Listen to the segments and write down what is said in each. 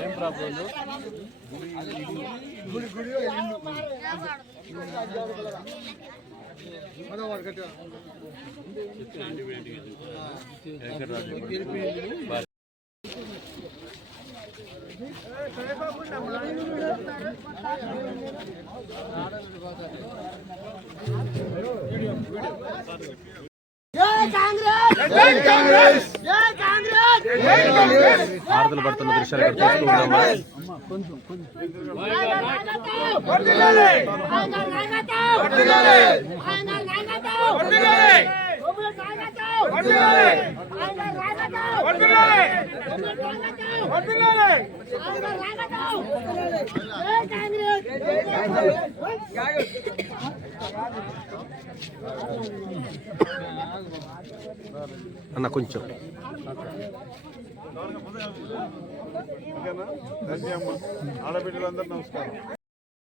ఏం ప్రాబ్లం కాంగ్రెస్! కాంగ్రెస్ కాంగ్రెస్! ఆరుదలు పడుతున్న దృశ్యాలు ఇక్కడ చూస్తూ ఉన్నాము. అన్న కొంచెం. ఆడబిడ్డలందరూ నమస్కారం.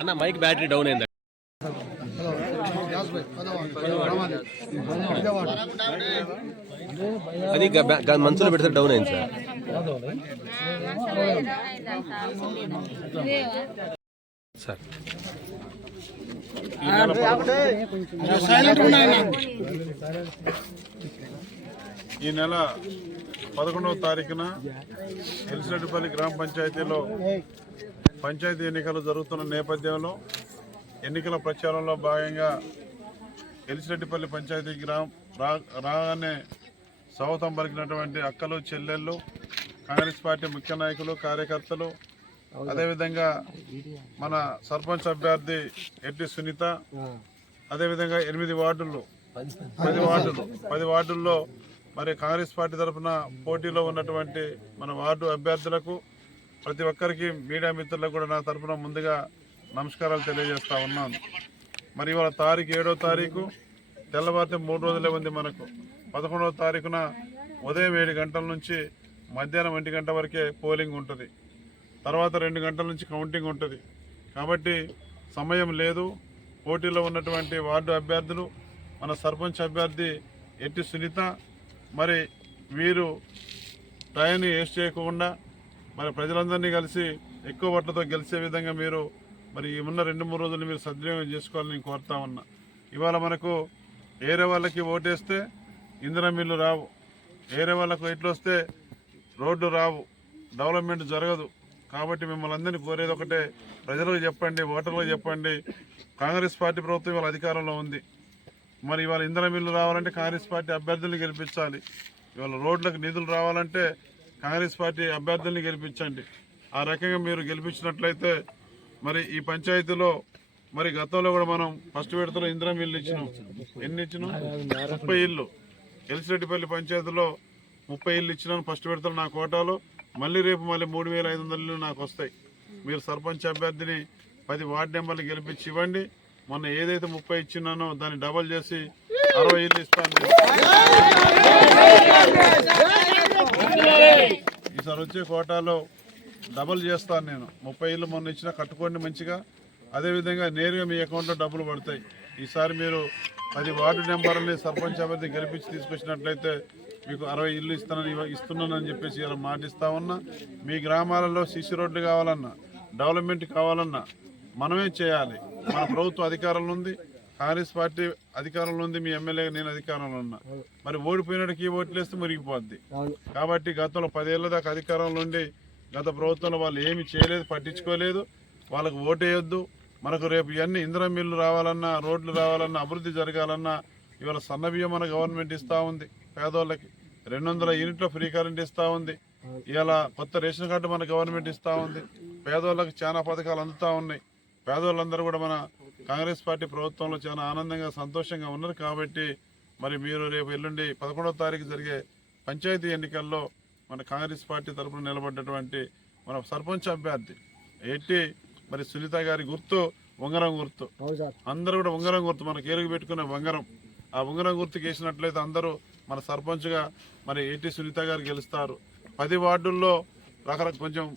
అన్న మైక్ బ్యాటరీ డౌన్ అయింది. అది గ- పెడితే డౌన్ అయింది సార్. సార్. ఈ నెల పదకొండవ తారీఖున ఎలిసిరెడ్డిపల్లి గ్రామ పంచాయతీలో పంచాయతీ ఎన్నికలు జరుగుతున్న నేపథ్యంలో ఎన్నికల ప్రచారంలో భాగంగా ఎలిసిరెడ్డిపల్లి పంచాయతీ గ్రామ రా- రాగానే స్వాగతం పలికినటువంటి అక్కలు చెల్లెళ్ళు కాంగ్రెస్ పార్టీ ముఖ్య నాయకులు కార్యకర్తలు అదేవిధంగా మన సర్పంచ్ అభ్యర్థి ఎట్టి సునీత అదేవిధంగా ఎనిమిది వార్డులు పది వార్డులు పది వార్డుల్లో మరి కాంగ్రెస్ పార్టీ తరఫున పోటీలో ఉన్నటువంటి మన వార్డు అభ్యర్థులకు ప్రతి ఒక్కరికి మీడియా మిత్రులకు కూడా నా తరఫున ముందుగా నమస్కారాలు తెలియజేస్తా ఉన్నాను. మరి ఇవాళ తారీఖు ఏడో తారీఖు తెల్లవారితే మూడు రోజులే ఉంది మనకు. పదకొండవ తారీఖున ఉదయం ఏడు గంటల నుంచి మధ్యాహ్నం ఒంటి గంట వరకే పోలింగ్ ఉంటుంది. తర్వాత రెండు గంటల నుంచి కౌంటింగ్ ఉంటుంది. కాబట్టి సమయం లేదు. పోటీలో ఉన్నటువంటి వార్డు అభ్యర్థులు మన సర్పంచ్ అభ్యర్థి ఎట్టి సునీత మరి వీరు టైంని వేస్ట్ చేయకుండా మరి ప్రజలందరినీ కలిసి ఎక్కువ ఓట్లతో గెలిచే విధంగా మీరు మరి ఈ ఉన్న రెండు మూడు రోజులు మీరు సద్వినియోగం చేసుకోవాలని నేను కోరుతా ఉన్నా. ఇవాళ మనకు ఏరే వాళ్ళకి ఓటేస్తే ఇంధన మిల్లు రావు. ఏరే వాళ్ళకు ఎట్లొస్తే రోడ్లు రోడ్డు రావు. డెవలప్మెంట్ జరగదు. కాబట్టి మిమ్మల్ని అందరినీ కోరేది ఒకటే ప్రజలకు చెప్పండి ఓటర్లకు చెప్పండి. కాంగ్రెస్ పార్టీ ప్రభుత్వం ఇవాళ అధికారంలో ఉంది. మరి ఇవాళ ఇంధన మిల్లు రావాలంటే కాంగ్రెస్ పార్టీ అభ్యర్థులను గెలిపించాలి. ఇవాళ రోడ్లకు నిధులు రావాలంటే కాంగ్రెస్ పార్టీ అభ్యర్థుల్ని గెలిపించండి. ఆ రకంగా మీరు గెలిపించినట్లయితే మరి ఈ పంచాయతీలో మరి గతంలో కూడా మనం ఫస్ట్ విడతలో ఇంద్రం ఇల్లు ఇచ్చినాం. ఎన్ని ఇచ్చినాం? ముప్పై ఇల్లు. ఎలిసిరెడ్డిపల్లి పంచాయతీలో ముప్పై ఇల్లు ఇచ్చినాను ఫస్ట్ విడతలో నా కోటాలో. మళ్ళీ రేపు మళ్ళీ మూడు వేల ఐదు వందల ఇల్లు నాకు వస్తాయి. మీరు సర్పంచ్ అభ్యర్థిని పది వార్డు నెంబర్లు గెలిపించి ఇవ్వండి. మొన్న ఏదైతే ముప్పై ఇచ్చినానో దాన్ని డబల్ చేసి అరవై ఇల్లు ఇస్తాను. ఈసారి వచ్చే కోటాలో డబుల్ చేస్తాను నేను. ముప్పై ఇల్లు మొన్న ఇచ్చిన కట్టుకోండి మంచిగా. అదేవిధంగా నేరుగా మీ అకౌంట్లో డబ్బులు పడతాయి. ఈసారి మీరు పది వార్డు నెంబర్ని సర్పంచ్ అభ్యర్థి గెలిపించి తీసుకొచ్చినట్లయితే మీకు అరవై ఇల్లు ఇస్తానని ఇస్తున్నానని చెప్పేసి ఇలా మాటిస్తా ఉన్నా. మీ గ్రామాలలో సిసి రోడ్లు కావాలన్నా డెవలప్మెంట్ కావాలన్నా మనమే చేయాలి. మన ప్రభుత్వ అధికారంలో ఉంది. కాంగ్రెస్ పార్టీ అధికారంలో ఉంది మీ ఎమ్మెల్యే నేను అధికారంలో ఉన్నా. మరి ఓడిపోయినట్టుకి ఓట్లు వేస్తే మురిగిపోద్ది. కాబట్టి గతంలో పదేళ్ళ దాకా అధికారంలో ఉండి గత ప్రభుత్వంలో వాళ్ళు ఏమి చేయలేదు పట్టించుకోలేదు. వాళ్ళకు ఓటేయొద్దు మనకు రేపు ఇవన్నీ ఇంధన మిల్లు రావాలన్నా రోడ్లు రావాలన్నా అభివృద్ధి జరగాలన్నా ఇవాళ సన్నబియ్యం మన గవర్నమెంట్ ఇస్తూ ఉంది పేదోళ్ళకి. రెండు వందల యూనిట్ల ఫ్రీ కరెంట్ ఇస్తూ ఉంది. ఇవాళ కొత్త రేషన్ కార్డు మన గవర్నమెంట్ ఇస్తూ ఉంది. పేదోళ్ళకి చాలా పథకాలు అందుతూ ఉన్నాయి. పేదోళ్ళందరూ కూడా మన కాంగ్రెస్ పార్టీ ప్రభుత్వంలో చాలా ఆనందంగా సంతోషంగా ఉన్నారు. కాబట్టి మరి మీరు రేపు ఎల్లుండి పదకొండవ తారీఖు జరిగే పంచాయతీ ఎన్నికల్లో మన కాంగ్రెస్ పార్టీ తరఫున నిలబడ్డటువంటి మన సర్పంచ్ అభ్యర్థి ఎట్టి మరి సునీత గారి గుర్తు ఉంగరం గుర్తు. అందరూ కూడా ఉంగరం గుర్తు మనకి ఏలుగు పెట్టుకునే ఉంగరం. ఆ ఉంగరం గుర్తుకి వేసినట్లయితే అందరూ మన సర్పంచ్గా మరి ఏటి సునీత గారు గెలుస్తారు. పది వార్డుల్లో రకరకాల కొంచెం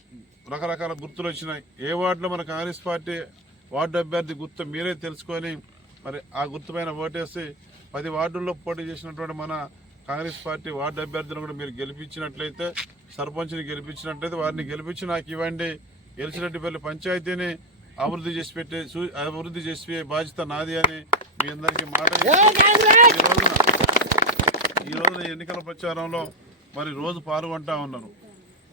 రకరకాల గుర్తులు వచ్చినాయి. ఏ వార్డులో మన కాంగ్రెస్ పార్టీ వార్డు అభ్యర్థి గుర్తు మీరే తెలుసుకొని మరి ఆ గుర్తు పైన ఓటేసి పది వార్డుల్లో పోటీ చేసినటువంటి మన కాంగ్రెస్ పార్టీ వార్డు అభ్యర్థులను కూడా మీరు గెలిపించినట్లయితే సర్పంచ్ని గెలిపించినట్లయితే వారిని గెలిపించి నాకు ఇవ్వండి. ఎలిసిరెడ్డిపల్లి పంచాయతీని అభివృద్ధి చేసి పెట్టే అభివృద్ధి చేసి బాధ్యత నాది అని మీ అందరికీ మాట ఈ రోజున ఎన్నికల ప్రచారంలో మరి రోజు పాల్గొంటా ఉన్నారు.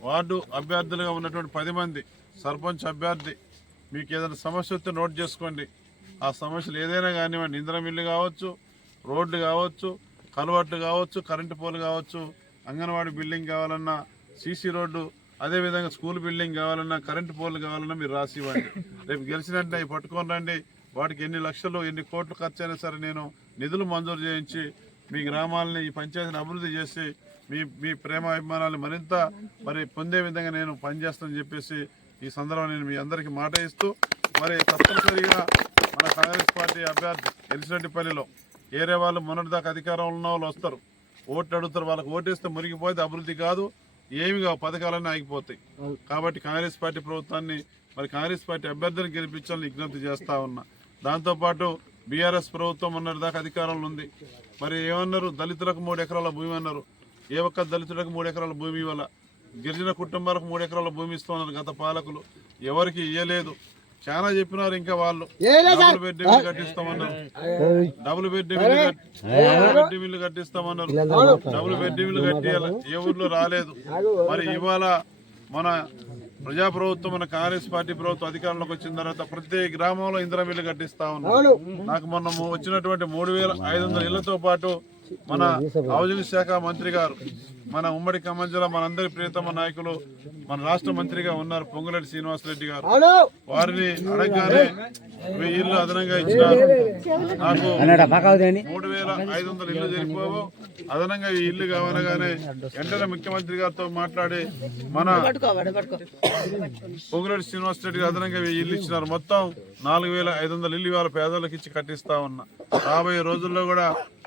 వార్డు అభ్యర్థులుగా ఉన్నటువంటి పది మంది సర్పంచ్ అభ్యర్థి మీకు ఏదైనా సమస్య వస్తే నోట్ చేసుకోండి. ఆ సమస్యలు ఏదైనా కానివ్వండి ఇంధనం ఇల్లు కావచ్చు రోడ్లు కావచ్చు కలవట్లు కావచ్చు కరెంటు పోలు కావచ్చు అంగన్వాడీ బిల్డింగ్ కావాలన్నా సీసీ రోడ్డు అదేవిధంగా స్కూల్ బిల్డింగ్ కావాలన్నా కరెంటు పోలు కావాలన్నా మీరు రాసి ఇవ్వండి. రేపు గెలిచినట్టే అవి పట్టుకొని రండి. వాటికి ఎన్ని లక్షలు ఎన్ని కోట్లు ఖర్చు అయినా సరే నేను నిధులు మంజూరు చేయించి మీ గ్రామాలని ఈ పంచాయతీని అభివృద్ధి చేసి మీ మీ ప్రేమాభిమానాలు మరింత మరి పొందే విధంగా నేను పనిచేస్తానని చెప్పేసి ఈ సందర్భంగా నేను మీ అందరికీ మాట ఇస్తూ మరి తప్పనిసరిగా మన కాంగ్రెస్ పార్టీ అభ్యర్థి ఎలిసిరెడ్డిపల్లిలో ఏరే వాళ్ళు మొన్నటిదాకా అధికారంలో ఉన్న వాళ్ళు వస్తారు. ఓట్లు అడుగుతారు వాళ్ళకి ఓటేస్తే మురిగిపోతే అభివృద్ధి కాదు ఏమి కావు పథకాలన్నీ ఆగిపోతాయి. కాబట్టి కాంగ్రెస్ పార్టీ ప్రభుత్వాన్ని మరి కాంగ్రెస్ పార్టీ అభ్యర్థిని గెలిపించాలని విజ్ఞప్తి చేస్తా ఉన్నా. దాంతోపాటు బీఆర్ఎస్ ప్రభుత్వం మొన్నటిదాకా అధికారంలో ఉంది. మరి ఏమన్నారు? దళితులకు మూడు ఎకరాల భూమి అన్నారు. ఏ ఒక్క దళితులకు మూడు ఎకరాల భూమి ఇవ్వాల? గిరిజన కుటుంబాలకు మూడు ఎకరాల భూమి ఇస్తున్నారు గత పాలకులు. ఎవరికి ఇయ్యలేదు. చాలా చెప్పినారు ఇంకా వాళ్ళు. డబుల్ బెడ్ ఇల్లు కట్టిస్తామన్నారు. డబుల్ బెడ్ డబుల్ బెడ్ ఇల్లు కట్టిస్తామన్నారు. డబుల్ బెడ్ ఇల్లు కట్టియాలి. ఏ ఊర్లో రాలేదు. మరి ఇవాళ మన ప్రజాప్రభుత్వం మన కాంగ్రెస్ పార్టీ ప్రభుత్వం అధికారంలోకి వచ్చిన తర్వాత ప్రతి గ్రామంలో ఇందిరా ఇల్లు కట్టిస్తా ఉన్నారు. నాకు మొన్న వచ్చినటువంటి మూడు వేల ఐదు వందల ఇళ్ళతో పాటు మన హౌసింగ్ శాఖ మంత్రి గారు మన ఉమ్మడి ఖమ్మం జిల్లా మనందరి ప్రియతమ నాయకులు మన రాష్ట్ర మంత్రిగా ఉన్నారు పొంగులేటి శ్రీనివాసరెడ్డి గారు. వారిని అడగగానే వెయ్యి ఇల్లు అదనంగా ఇచ్చినారు. నాకు మూడు వేల ఐదు వందల ఇల్లు జరిపోవు అదనంగా ఈ ఇల్లు కావనగానే వెంటనే ముఖ్యమంత్రి గారితో మాట్లాడి మన పొంగులేటి శ్రీనివాస్ రెడ్డి గారు అదనంగా వెయ్యి ఇల్లు ఇచ్చినారు. మొత్తం నాలుగు వేల ఐదు వందల ఇల్లు ఇవాళ పేదలకు ఇచ్చి కట్టిస్తా ఉన్నా. రాబోయే రోజుల్లో కూడా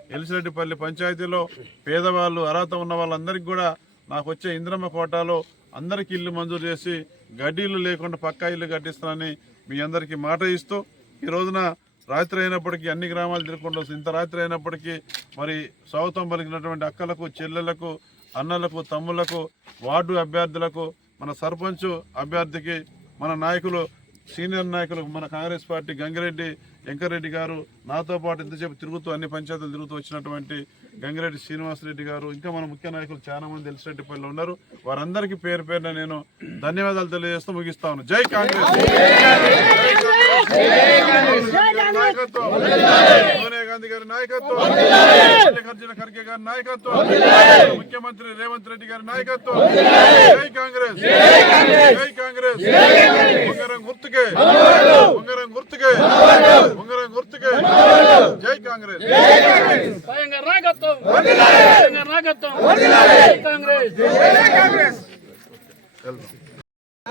ఎలిసిరెడ్డిపల్లి పంచాయతీలో పేదవాళ్ళు అర్హత ఉన్న వాళ్ళందరికీ కూడా నాకు వచ్చే ఇంద్రమ్మ కోటాలో అందరికి ఇల్లు మంజూరు చేసి గడ్డీలు లేకుండా పక్కా ఇల్లు కట్టిస్తానని మీ అందరికీ మాట ఇస్తూ ఈ రోజున రాత్రి అయినప్పటికీ అన్ని గ్రామాలు తిరగకుండా ఇంత రాత్రి అయినప్పటికీ మరి సౌతం పలికినటువంటి అక్కలకు చెల్లెలకు అన్నలకు తమ్ముళ్ళకు వార్డు అభ్యర్థులకు మన సర్పంచ్ అభ్యర్థికి మన నాయకులు సీనియర్ నాయకులు మన కాంగ్రెస్ పార్టీ గంగిరెడ్డి వెంకరెడ్డి గారు నాతో పాటు ఇంతసేపు తిరుగుతూ అన్ని పంచాయతీలు తిరుగుతూ వచ్చినటువంటి గంగిరెడ్డి శ్రీనివాసరెడ్డి గారు ఇంకా మన ముఖ్య నాయకులు చాలా మంది తెలిసిరెడ్డిపల్లి ఉన్నారు. వారందరికీ పేరు పేరున నేను ధన్యవాదాలు తెలియజేస్తూ ముగిస్తా ఉన్నాను జై కాంగ్రెస్! నాయకత్వం! సోనియా గాంధీ గారి నాయకత్వం! మల్లికార్జున ఖర్గే గారి నాయకత్వం! ముఖ్యమంత్రి రేవంత్ రెడ్డి గారి నాయకత్వం! జై కాంగ్రెస్! జై కాంగ్రెస్! ఉంగరం గుర్తుకే ఉంగరం గుర్తుకే ఉంగరం గుర్తుకే జై కాంగ్రెస్ స్వయంగా నాయకత్వం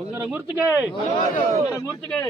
ఉంగరం గుర్తుకే ఉంగరం గుర్తుకే